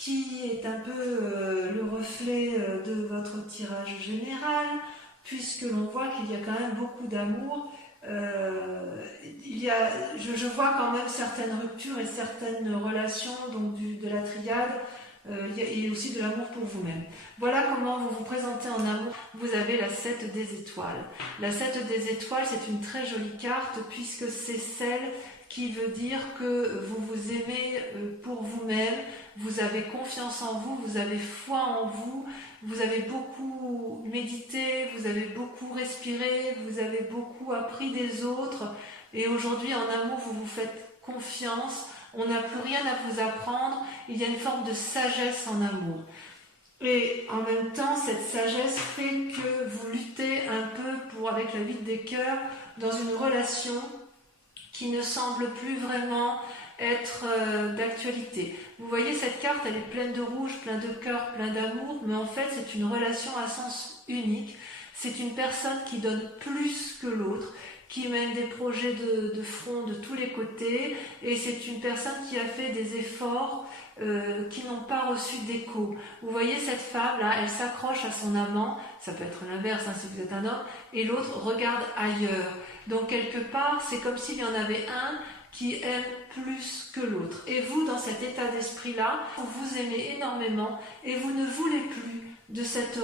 qui est un peu le reflet de votre tirage général, puisque l'on voit qu'il y a quand même beaucoup d'amour. Je vois quand même certaines ruptures et certaines relations donc de la triade, et aussi de l'amour pour vous-même. Voilà comment vous vous présentez en amour. Vous avez la 7 des étoiles. La 7 des étoiles, c'est une très jolie carte, puisque c'est celle qui veut dire que vous vous aimez pour vous-même, vous avez confiance en vous, vous avez foi en vous, vous avez beaucoup médité, vous avez beaucoup respiré, vous avez beaucoup appris des autres, et aujourd'hui en amour vous vous faites confiance, on n'a plus rien à vous apprendre, il y a une forme de sagesse en amour. Et en même temps, cette sagesse fait que vous luttez un peu avec la 8 des cœurs dans une relation qui ne semble plus vraiment être d'actualité. Vous voyez, cette carte, elle est pleine de rouge, plein de cœur, plein d'amour, mais en fait, c'est une relation à sens unique. C'est une personne qui donne plus que l'autre, qui mène des projets de front de tous les côtés, et c'est une personne qui a fait des efforts qui n'ont pas reçu d'écho. Vous voyez cette femme-là, elle s'accroche à son amant, ça peut être l'inverse si vous êtes un homme, et l'autre regarde ailleurs. Donc quelque part, c'est comme s'il y en avait un qui aime plus que l'autre. Et vous, dans cet état d'esprit-là, vous vous aimez énormément et vous ne voulez plus de cette...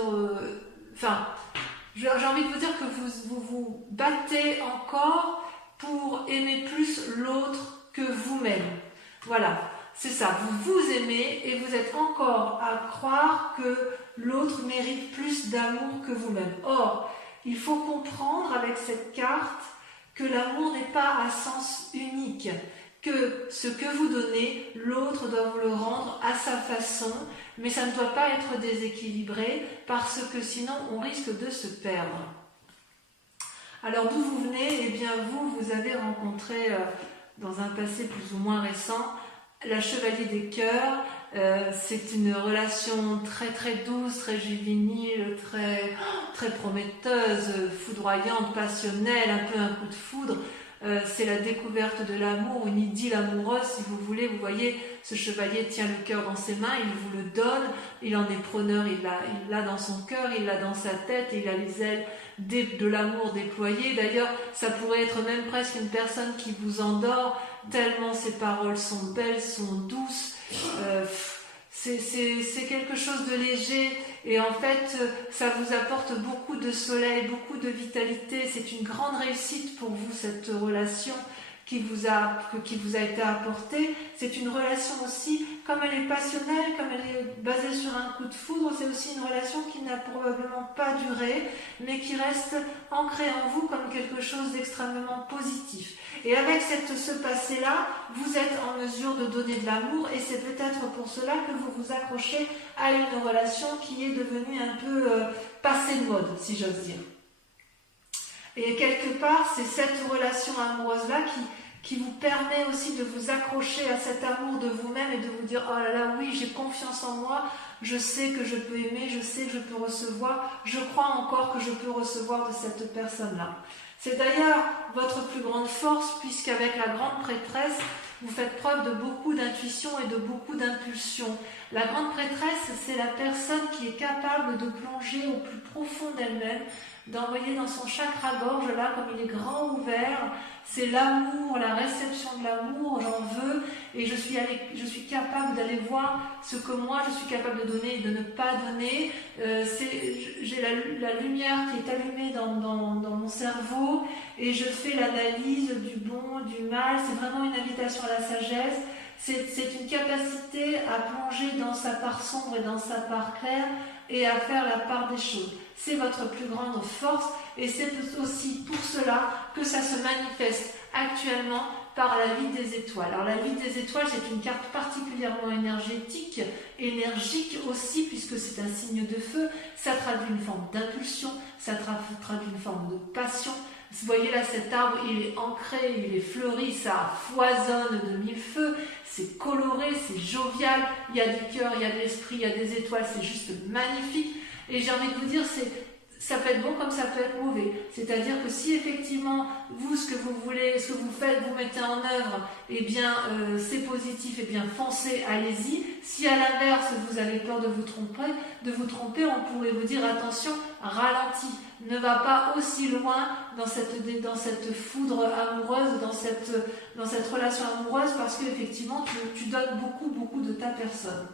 j'ai envie de vous dire que vous battez encore pour aimer plus l'autre que vous-même. Voilà, c'est ça, vous vous aimez et vous êtes encore à croire que l'autre mérite plus d'amour que vous-même. Or, il faut comprendre avec cette carte que l'amour n'est pas à sens unique, que ce que vous donnez, l'autre doit vous le rendre à sa façon, mais ça ne doit pas être déséquilibré, parce que sinon on risque de se perdre. Alors d'où vous venez? Eh bien vous avez rencontré dans un passé plus ou moins récent la Chevalier des Cœurs. C'est une relation très très douce, très juvénile, très prometteuse, foudroyante, passionnelle, un peu un coup de foudre. C'est la découverte de l'amour, une idylle amoureuse si vous voulez. Vous voyez, ce chevalier tient le cœur dans ses mains, il vous le donne, il en est preneur, il l'a dans son cœur, il l'a dans sa tête, et il a les ailes de l'amour déployées. D'ailleurs, ça pourrait être même presque une personne qui vous endort, tellement ses paroles sont belles, sont douces. C'est quelque chose de léger, et en fait ça vous apporte beaucoup de soleil, beaucoup de vitalité. C'est une grande réussite pour vous, cette relation qui vous a été apportée. C'est une relation aussi, comme elle est passionnelle, comme elle est basée sur un coup de foudre, c'est aussi une relation qui n'a probablement pas duré, mais qui reste ancrée en vous comme quelque chose d'extrêmement positif. Et avec ce passé-là, vous êtes en mesure de donner de l'amour, et c'est peut-être pour cela que vous vous accrochez à une relation qui est devenue un peu passée de mode, si j'ose dire. Et quelque part, c'est cette relation amoureuse-là qui vous permet aussi de vous accrocher à cet amour de vous-même et de vous dire « Oh là là, oui, j'ai confiance en moi, je sais que je peux aimer, je sais que je peux recevoir, je crois encore que je peux recevoir de cette personne-là. » C'est d'ailleurs votre plus grande force, puisqu'avec la grande prêtresse, vous faites preuve de beaucoup d'intuition et de beaucoup d'impulsion. La grande prêtresse, c'est la personne qui est capable de plonger au plus profond d'elle-même, d'envoyer dans son chakra-gorge, là, comme il est grand ouvert, c'est l'amour, la réception de l'amour, j'en veux, et je suis capable d'aller voir ce que moi je suis capable de donner et de ne pas donner. J'ai la lumière qui est allumée dans mon cerveau, et je fais l'analyse du bon, du mal. C'est vraiment une invitation à la sagesse. C'est une capacité à plonger dans sa part sombre et dans sa part claire, et à faire la part des choses. C'est votre plus grande force, et c'est aussi pour cela que ça se manifeste actuellement par la 8 des étoiles. Alors la 8 des étoiles, c'est une carte particulièrement énergétique, énergique aussi, puisque c'est un signe de feu. Ça traduit une forme d'impulsion, ça traduit une forme de passion. Vous voyez là, cet arbre, il est ancré, il est fleuri, ça foisonne de mille feux, c'est coloré, c'est jovial, il y a des cœurs, il y a de l'esprit, il y a des étoiles, c'est juste magnifique. Et j'ai envie de vous dire, ça peut être bon comme ça peut être mauvais. C'est-à-dire que si effectivement, vous, ce que vous voulez, ce que vous faites, vous mettez en œuvre, eh bien, c'est positif, eh bien, foncez, allez-y. Si à l'inverse, vous avez peur de vous tromper, on pourrait vous dire attention, ralentis, ne va pas aussi loin dans cette foudre amoureuse, dans cette relation amoureuse, parce qu'effectivement, tu donnes beaucoup de ta personne.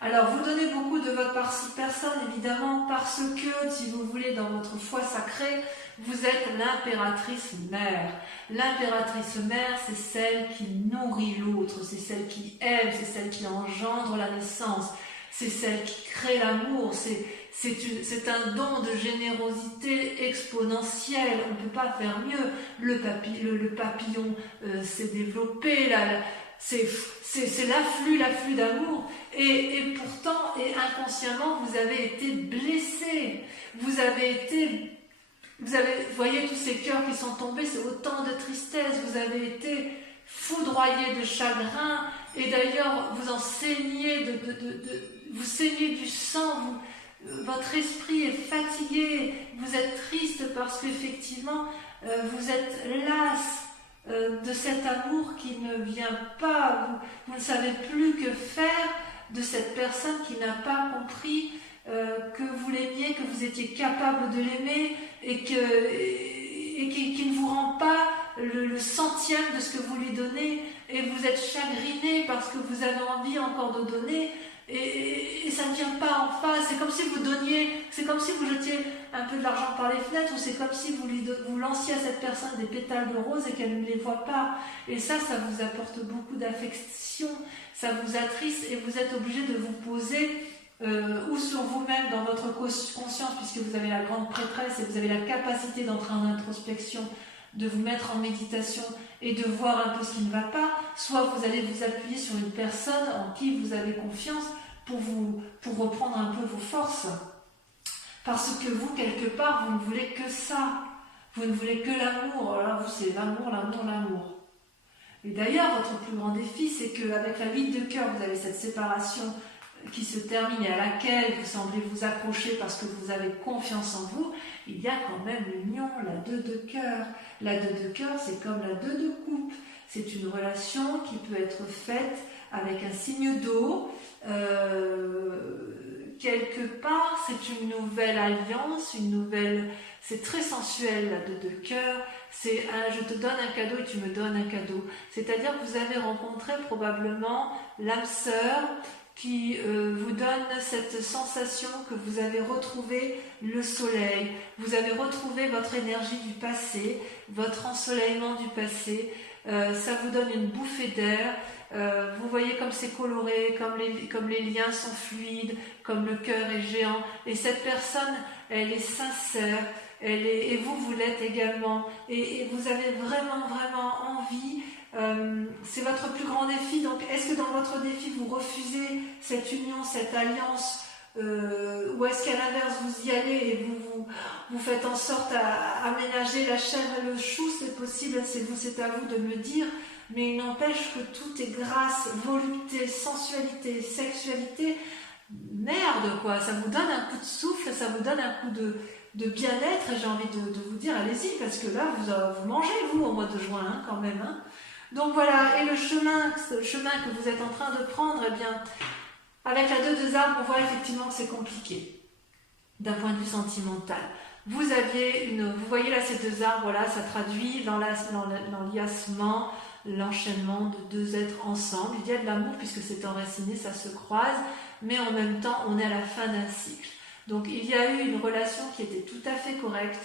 Alors, vous donnez beaucoup de votre personne, évidemment, parce que, si vous voulez, dans votre foi sacrée, vous êtes l'impératrice mère. L'impératrice mère, c'est celle qui nourrit l'autre, c'est celle qui aime, c'est celle qui engendre la naissance, c'est celle qui crée l'amour, c'est un don de générosité exponentielle, on ne peut pas faire mieux. Le papillon s'est développé, c'est l'afflux d'amour, et pourtant, et inconsciemment, vous avez été blessé, vous voyez tous ces cœurs qui sont tombés, c'est autant de tristesse, vous avez été foudroyé de chagrin, et d'ailleurs, vous en saignez, vous saignez du sang, votre esprit est fatigué, vous êtes triste parce qu'effectivement, vous êtes las de cet amour qui ne vient pas, vous ne savez plus que faire de cette personne qui n'a pas compris que vous l'aimiez, que vous étiez capable de l'aimer et qui ne vous rend pas le centième de ce que vous lui donnez, et vous êtes chagriné parce que vous avez envie encore de donner et ça ne vient pas en face. C'est comme si vous donniez, c'est comme si vous jetiez un peu de l'argent par les fenêtres, ou c'est comme si vous lanciez à cette personne des pétales de rose et qu'elle ne les voit pas. Et ça vous apporte beaucoup d'affection, ça vous attriste, et vous êtes obligé de vous poser ou sur vous-même dans votre conscience, puisque vous avez la grande prêtresse et vous avez la capacité d'entrer en introspection, de vous mettre en méditation et de voir un peu ce qui ne va pas, soit vous allez vous appuyer sur une personne en qui vous avez confiance pour reprendre un peu vos forces. Parce que vous, quelque part, vous ne voulez que ça. Vous ne voulez que l'amour. Alors vous, c'est l'amour. Et d'ailleurs, votre plus grand défi, c'est qu'avec la 8 de cœur, vous avez cette séparation qui se termine et à laquelle vous semblez vous accrocher parce que vous avez confiance en vous. Il y a quand même l'union, la 2 de cœur. La 2 de cœur, c'est comme la 2 de coupe. C'est une relation qui peut être faite avec un signe d'eau. Quelque part, c'est une nouvelle alliance, c'est très sensuel, la 2 de cœur. C'est je te donne un cadeau et tu me donnes un cadeau. C'est-à-dire que vous avez rencontré probablement l'âme sœur qui vous donne cette sensation que vous avez retrouvé le soleil, vous avez retrouvé votre énergie du passé, votre ensoleillement du passé, ça vous donne une bouffée d'air, vous voyez comme c'est coloré, comme les liens sont fluides, comme le cœur est géant, et cette personne, elle est sincère, et vous l'êtes également, et vous avez vraiment envie. C'est votre plus grand défi. Donc, est-ce que dans votre défi, vous refusez cette union, cette alliance, ou est-ce qu'à l'inverse, vous y allez et vous faites en sorte à aménager la chair et le chou? C'est possible, c'est à vous de me dire, mais il n'empêche que tout est grâce, volupté, sensualité, sexualité. Merde, quoi, ça vous donne un coup de souffle, ça vous donne un coup de bien-être, et j'ai envie de vous dire, allez-y, parce que là, vous mangez, vous, au mois de juin, hein, quand même, hein. Donc voilà, et le chemin que vous êtes en train de prendre, eh bien, avec la 2 de armes, on voit effectivement que c'est compliqué, d'un point de vue sentimental. Vous voyez là ces 2 arbres, voilà, ça traduit dans l'enliassement, l'enchaînement de 2 êtres ensemble. Il y a de l'amour puisque c'est enraciné, ça se croise, mais en même temps, on est à la fin d'un cycle. Donc il y a eu une relation qui était tout à fait correcte,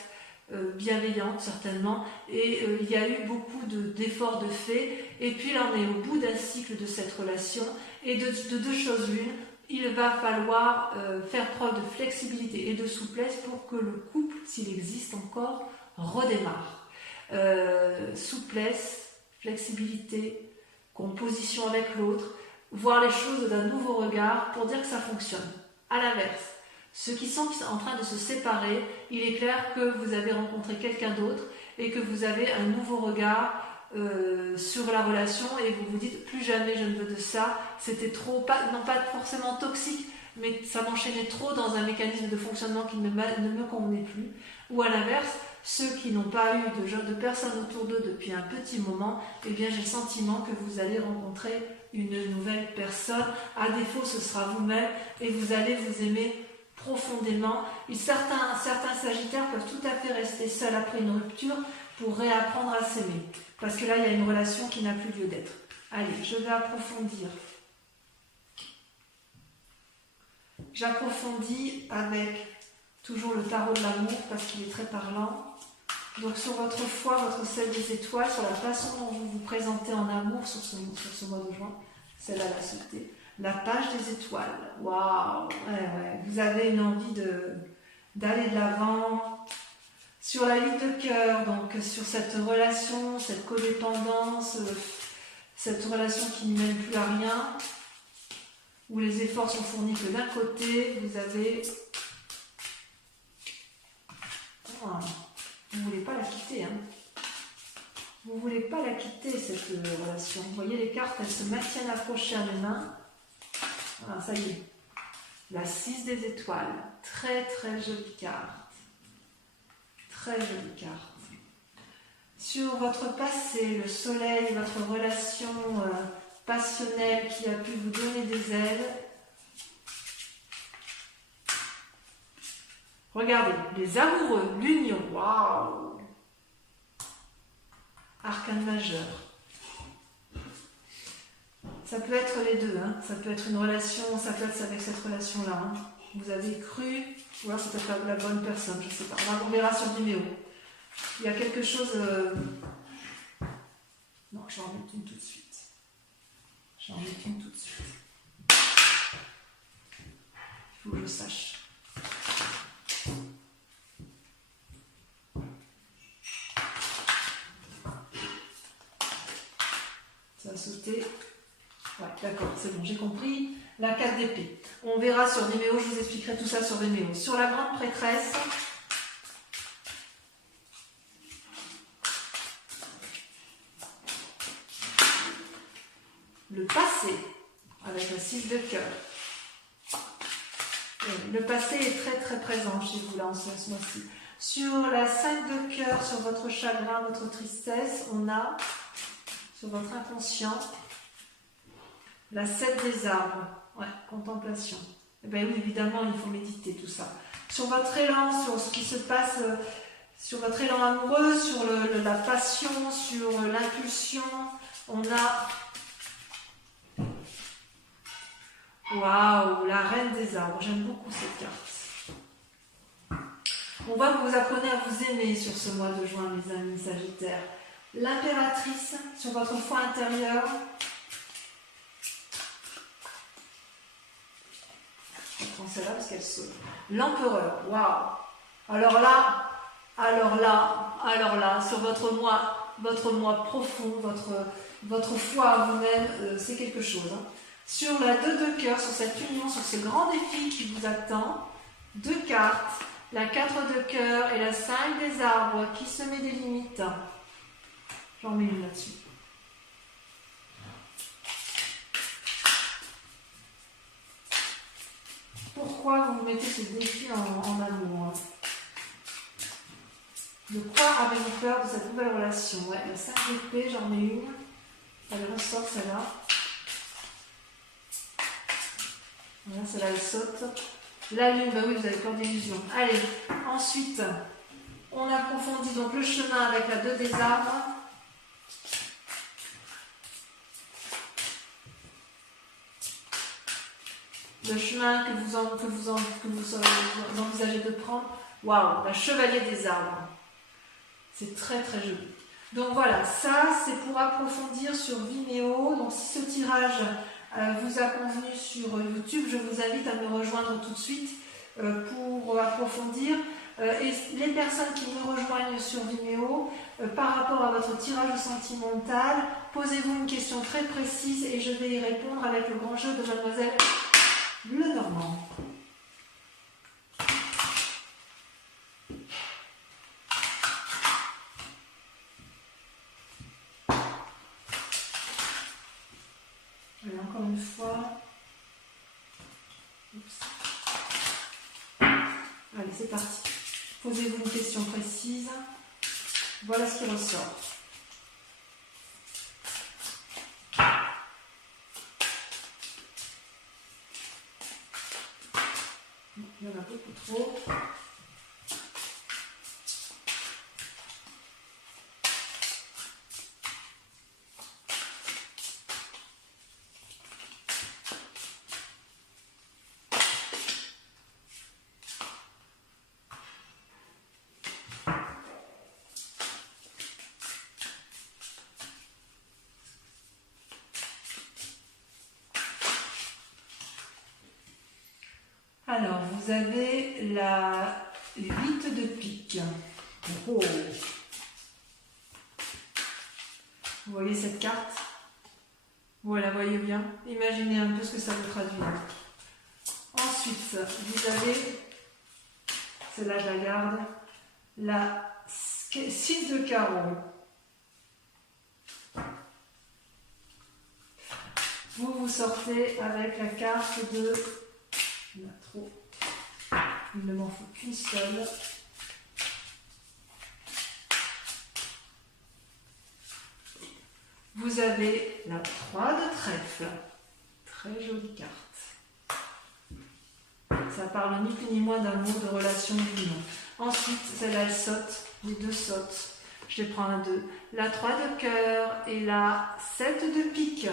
bienveillante certainement, et il y a eu beaucoup d'efforts de fait, et puis là on est au bout d'un cycle de cette relation, et de 2 choses l'une, il va falloir faire preuve de flexibilité et de souplesse pour que le couple, s'il existe encore, redémarre. Souplesse, flexibilité, composition avec l'autre, voir les choses d'un nouveau regard pour dire que ça fonctionne. À l'inverse, ceux qui sont en train de se séparer, il est clair que vous avez rencontré quelqu'un d'autre et que vous avez un nouveau regard sur la relation, et vous vous dites plus jamais je ne veux de ça, c'était trop, non pas forcément toxique, mais ça m'enchaînait trop dans un mécanisme de fonctionnement qui ne me convenait plus. Ou à l'inverse, ceux qui n'ont pas eu de personnes autour d'eux depuis un petit moment, eh bien j'ai le sentiment que vous allez rencontrer une nouvelle personne. À défaut, ce sera vous-même et vous allez vous aimer profondément. Et certains sagittaires peuvent tout à fait rester seuls après une rupture pour réapprendre à s'aimer. Parce que là, il y a une relation qui n'a plus lieu d'être. Allez, je vais approfondir. J'approfondis avec toujours le tarot de l'amour parce qu'il est très parlant. Donc sur votre foi, votre ciel des étoiles, sur la façon dont vous vous présentez en amour sur ce mois de juin, celle-là l'a sauté. La page des étoiles. Waouh, ouais. Vous avez une envie d'aller de l'avant. Sur la 8 de cœur, donc sur cette relation, cette codépendance, cette relation qui ne mène plus à rien, où les efforts sont fournis que d'un côté, vous avez... Oh, vous ne voulez pas la quitter, hein. Vous ne voulez pas la quitter, cette relation. Vous voyez, les cartes, elles se maintiennent accrochées à mes mains. Voilà, ça y est. La 6 des étoiles. Très, très jolie carte. Très jolie carte. Sur votre passé, le soleil, votre relation passionnelle qui a pu vous donner des ailes. Regardez, les amoureux, l'union, waouh! Arcane majeur. Ça peut être les deux, hein. Ça peut être une relation, ça peut être avec cette relation-là. Hein. Vous avez cru, ou alors c'est peut-être la bonne personne, je ne sais pas. On verra sur Vimeo. Il y a quelque chose... Non, je vais en mettre une tout de suite. Il faut que je sache. Ça a sauté. Ouais, d'accord, c'est bon, j'ai compris. La 4 d'épée. On verra sur Vimeo, je vous expliquerai tout ça sur Vimeo. Sur la grande prêtresse, le passé, avec la 6 de cœur. Le passé est très très présent chez vous là en ce mois-ci. Sur la 5 de cœur, sur votre chagrin, votre tristesse, on a, sur votre inconscient, la 7 des arbres. Ouais, contemplation. Eh bien oui, évidemment, il faut méditer tout ça. Sur votre élan, sur ce qui se passe, sur votre élan amoureux, sur la passion, sur l'impulsion, on a... Waouh, la reine des arbres. J'aime beaucoup cette carte. On voit que vous apprenez à vous aimer sur ce mois de juin, mes amis sagittaires. L'impératrice, sur votre foi intérieure. Je prends celle-là parce qu'elle saute. L'empereur, waouh. Alors là, sur votre moi profond, votre foi à vous-même, c'est quelque chose. Hein. Sur la 2 de cœur, sur cette union, sur ce grand défi qui vous attend, 2 cartes, la 4 de cœur et la 5 des arbres qui se met des limites. J'en mets une là-dessus. Pourquoi vous mettez ce défi en amour, hein? De quoi avez-vous peur de cette nouvelle relation? Ouais, la 5 d'épée, j'en mets une. Elle ressort celle-là. Voilà, celle-là elle saute. La lune, bah oui, vous avez peur d'illusion. Allez, ensuite, on approfondit donc le chemin avec la 2 des arbres. Le chemin que vous envisagez de prendre. Waouh, la chevalier des arbres. C'est très très joli. Donc voilà, ça c'est pour approfondir sur Vimeo. Donc si ce tirage vous a convenu sur YouTube, je vous invite à me rejoindre tout de suite pour approfondir. Et les personnes qui me rejoignent sur Vimeo, par rapport à votre tirage sentimental, posez-vous une question très précise et je vais y répondre avec le grand jeu de Mademoiselle Lenormand. Et encore une fois. Oups. Allez, c'est parti. Posez-vous une question précise. Voilà ce qui ressort. Il y en a beaucoup trop. Alors, vous avez la 8 de pique. Oh. Vous voyez cette carte? Vous la voyez bien? Imaginez un peu ce que ça vous traduit. Ensuite, vous avez, celle-là je la garde, la 6 de carreau. Vous sortez avec la carte de... Il y en a trop. Il ne m'en faut qu'une seule. Vous avez la 3 de trèfle. Très jolie carte. Ça parle ni plus ni moins d'amour, de relation, d'union. Ensuite, celle-là, elle saute. Les deux sautent. Je les prends à deux. La 3 de cœur et la 7 de pique.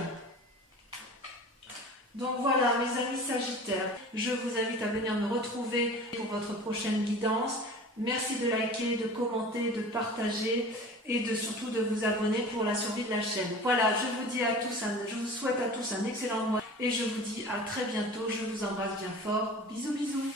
Donc voilà, mes amis Sagittaires, je vous invite à venir me retrouver pour votre prochaine guidance. Merci de liker, de commenter, de partager et surtout de vous abonner pour la survie de la chaîne. Voilà, je vous souhaite à tous un excellent mois et je vous dis à très bientôt. Je vous embrasse bien fort. Bisous, bisous.